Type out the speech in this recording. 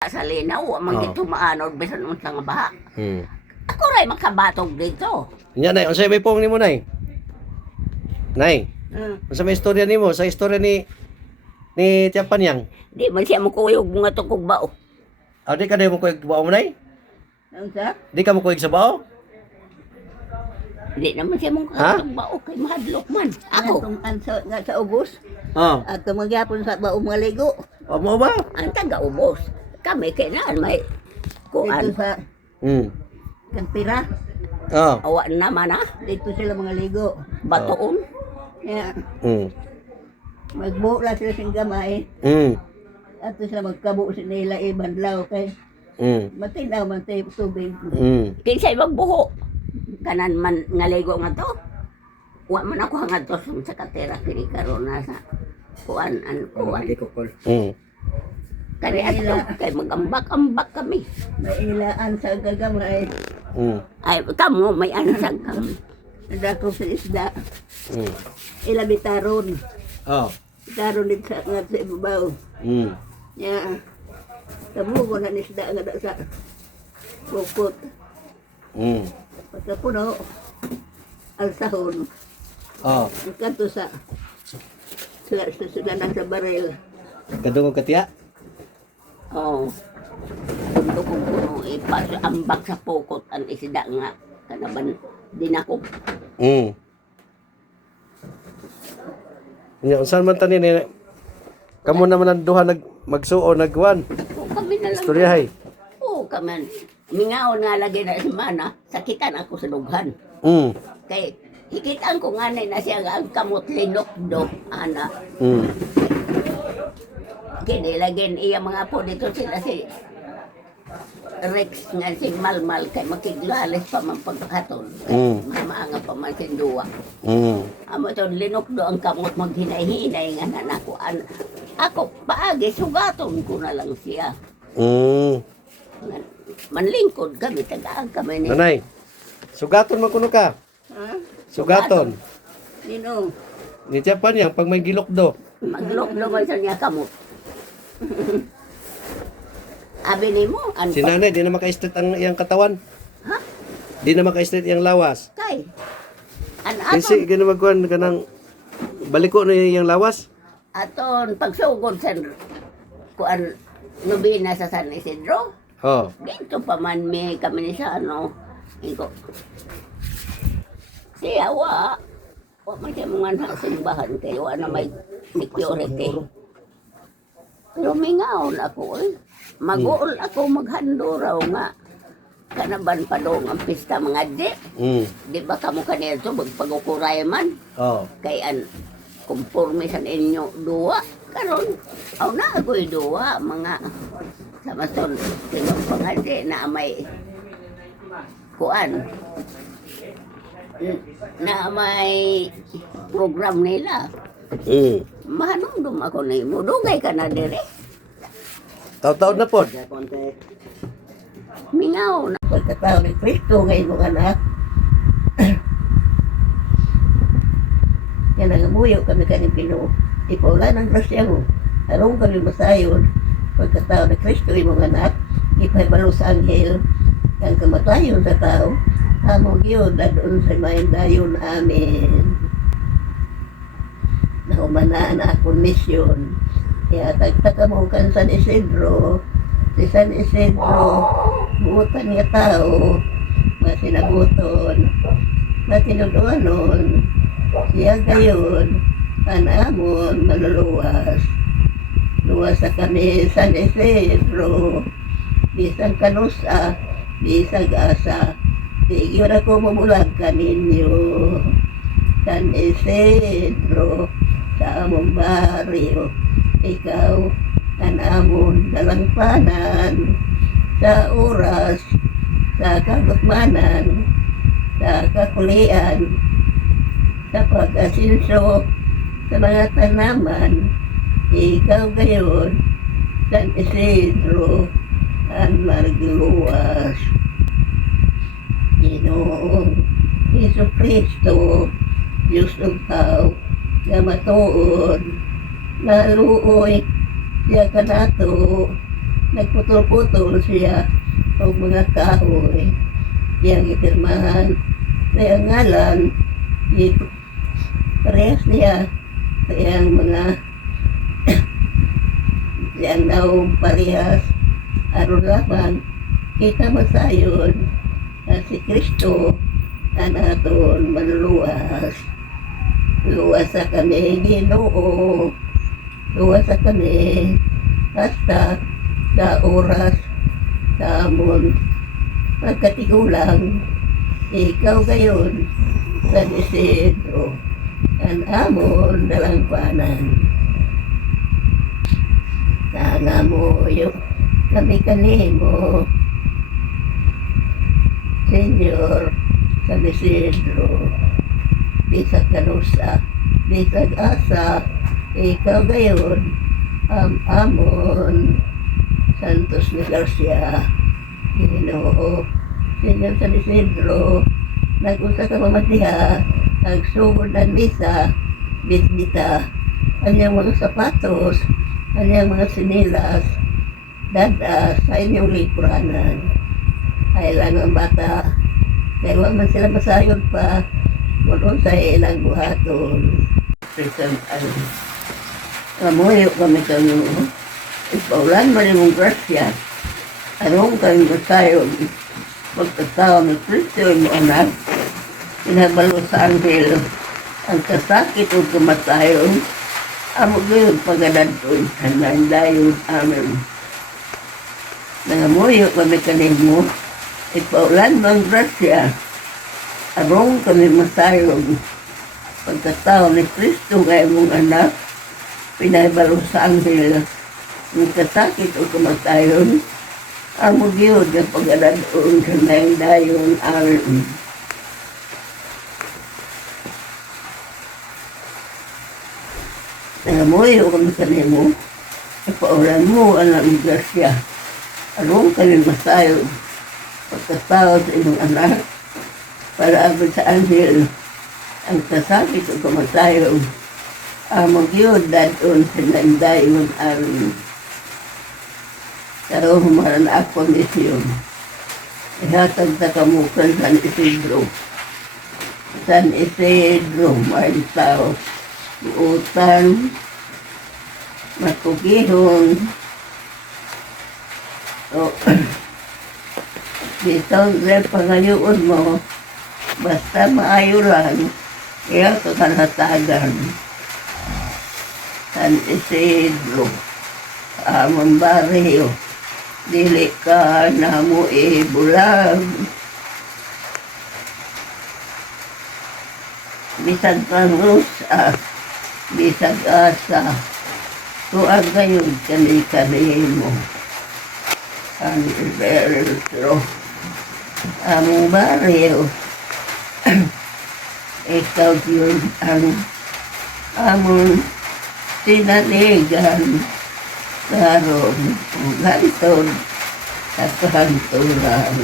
Sa linaw, man gito maanod bisan unsa nga baha. Hmm. Ako ray makabatog dito. Nya nay, unsay may pong nimo nay? Nay, Hmm. unsa may istorya nimo sa istorya ni Tiapanyang? Di man siya mukuyog mga tukog bao. Di ka mo kuig bao mo nay? Unsa? Di ka mo kuig sa bao? Di naman siya mong Ha? katong bao kay mahadlok man. Ako. Nga sa ubos, Oh. at magyapon sa baong mga ligo. O mo ba? Ang taga-ubos. Kami kailan may Dito kuan. sa Hmm. Kampira, Oh. Awa naman ah. dito sila mga ligo. Batoon. Kaya Hmm. magbuo sila sing gamay, Hmm. at sila magkabo sa nila ibadlaw kay Hmm. matinaw man tayo tubig. Hmm. Kinsay magbuho. Kanan man ngaligo nga to. Wa man ako hangad to sa katera kini karon na sa kuan an kuan. Hmm. Kani ato kay magambak-ambak kami. Mailaan sa gagamay, Hmm. Ay kamo may ansag kami. nadako sa isda, Hmm. ilabitaron. Oh. Taron din sa nga sa ibabaw. Hmm. Nya, kamugo na ni isda nga sa bukot. Hmm. Pagkapuno, alsahon. Oh. Kanto sa nasa baril. Kadungog katiya? Oh. Kundo kong puno ambak sa pukot ang isda nga kanaban dinako. Hmm. Nya unsan man tani ni kamo naman ang duha magsuo nagwan. O kami na lang. Istoryahay. Oo kami. Mingaon nga lagi na semana sakitan ako sa dughan. Hmm. Kay hikitan ko nga na siya nga ang kamot linokdo ana. Hmm. Kinilagin iya mga po dito sila si Rex nga si Malmal kay makiglalis pa man paghatol. Mm. Mamaanga pa man sinduwa. Hmm. Amo to linokdo ang kamot maghinay-hinay nga nanako. Ako paagi sugaton ko na lang siya. Hmm. Manlingkod kami tagaan kami ni. Nanay. Sugaton man kuno ka. Ha? Sugaton. Nino, Ni Tiapanyang pag may gilokdo. Maglokdo man sa niya kamot. Abi ni mo an Si nanay di na maka-straight ang iyang katawan. Ha? Di na maka-straight iyang lawas. Kay an Kasi aton gani magkuhan kanang baliko na iyang lawas. aton pagsugod sa kuan nobina sa San Isidro. Oh. Dito pa man may kami ni sa ano. Iko. Siya wa man siya mga simbahan kay wa na may security. Lumingaon ako eh. Mag-uol ako maghanduraw nga. Kanaban pa doon ang pista mga di. Hmm. Di ba kamo kanito magpagukuray man? Oh. Kay an kumporme sa inyo duwa. Karon aw na ako'y duwa mga sa mason kinong pangadi na may kuan na may program nila. Hmm. Mahanumdum ako na mo. Dugay ka na dire. Taw-taw na po. Mingaw na. pagkatao ni Kristo ngayon mga anak. Yan ang amuyo kami kaning Ginoo. Ipaulan ang grasya mo. Harong kami masayon. Pagkatao ni Kristo yung mga anak. Ipahibalo sa anghel. Ang kamatayon sa tao. Among yun na doon sa maing dayon. Amen. Naumana na akong misyon. Kaya tagtaka mo kan San Isidro. Si San Isidro, buutan nga tao, masinabuton, matinuduanon, siya gayon, anamon, maluluwas. Luwas sa kami San Isidro, bisang kanusa, bisang asa, tigyo na ko mumulag kaninyo. San Isidro, sa among baryo, ikaw, anamon dalangpanan, sa oras, sa kagutmanan, sa kakulian, sa pag-asinso, sa mga tanaman, ikaw gayon, San Isidro, ang magluwas. Ginoong Hesus Kristo, Diyos ng tao, nga matuod, naluoy, siya kanato, nagputol-putol siya o mga kahoy. Yang ipirmahan na ang ngalan, parehas niya sa iyang mga yang daw parehas aron laban kita masayon na si Kristo na naton manluwas. Luwas sa kami, Ginoo. Luwas sa kami hasta sa oras sa amon pagkatigulang. Ikaw gayon sa Isidro ang amon dalangpanan. Sana mo yung kami kanimo, Senyor, sa Isidro. Bisag kanusa, bisag asa, ikaw gayon, amon, Santos ni Garcia, Ginoo, Senyor San Isidro, nag-usa ka mamatiha, nagsugod ng misa, bitbita, kanyang mga sapatos, kanyang mga sinilas, dada sa inyong lingkuranan. Ay lang ang bata, kaya man sila masayod pa, kung sa ilang buhaton. Isang kamuyo kami kami, ipaulan mo rin mong grasya, anong kami masayod, pagkatao ng Kristo mo anak, pinabalo sa anghel, ang kasakit o kamatayon, amo gayon pagadadon, hanggang dayon amin. Nangamuyo kami kanimo, ipaulan mo ang grasya, arong kami masayog, pagkatao ni Kristo kaya mong anak, pinabalo sa anghel, ng kasakit o kamatayon, amo gyud nga pagadaon sa dayon amin. Nangamuyo kami kanimo, ipaulan mo ang grasya, arong kami masayog, pagkatao sa inyong anak, para abot sa anghel, ang kasakit o kamatayon, among yun dadon sa nandayon amin. Pero humaran ako nisyon, ihatag sa kamukan San Isidro. San Isidro, may tao, buutan, matugihon, o bitong rin pangayoon mo, basta maayo lang, kaya kakalatagan. San Isidro, among barrio, dili ka na mo ibulag. Bisag panusa, bisag asa, tuag gayon kani-kani mo. San Isidro, among barrio, ikaw yun ang among tinanigan karon kung gantod sa kahanturan.